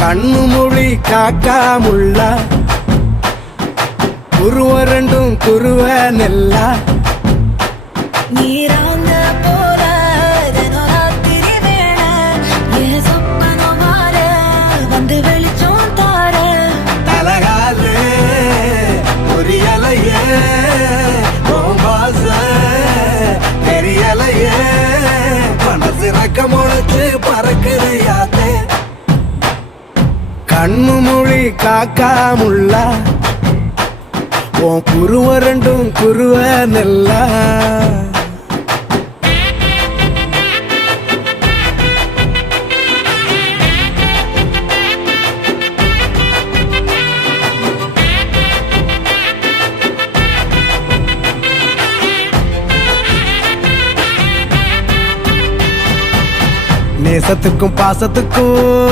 கண்ணு மொழி காக்காமுள்ள குருவ ரெண்டும் குருவ நெல்லா நீராங்க போல ராத்திரி வேள என் சொப்பனம் மாற வந்து வெளிச்சம் தார தலகாலே புரியலையே பாச தெரியலையே மனசு ரக்க முளைச்சு பறக்குறையாத்தே கண்ணு மொழி காக்காமுள்ள உன் குருவ ரெண்டும் குருவ நெல்லா நேசத்துக்கும் பாசத்துக்கும்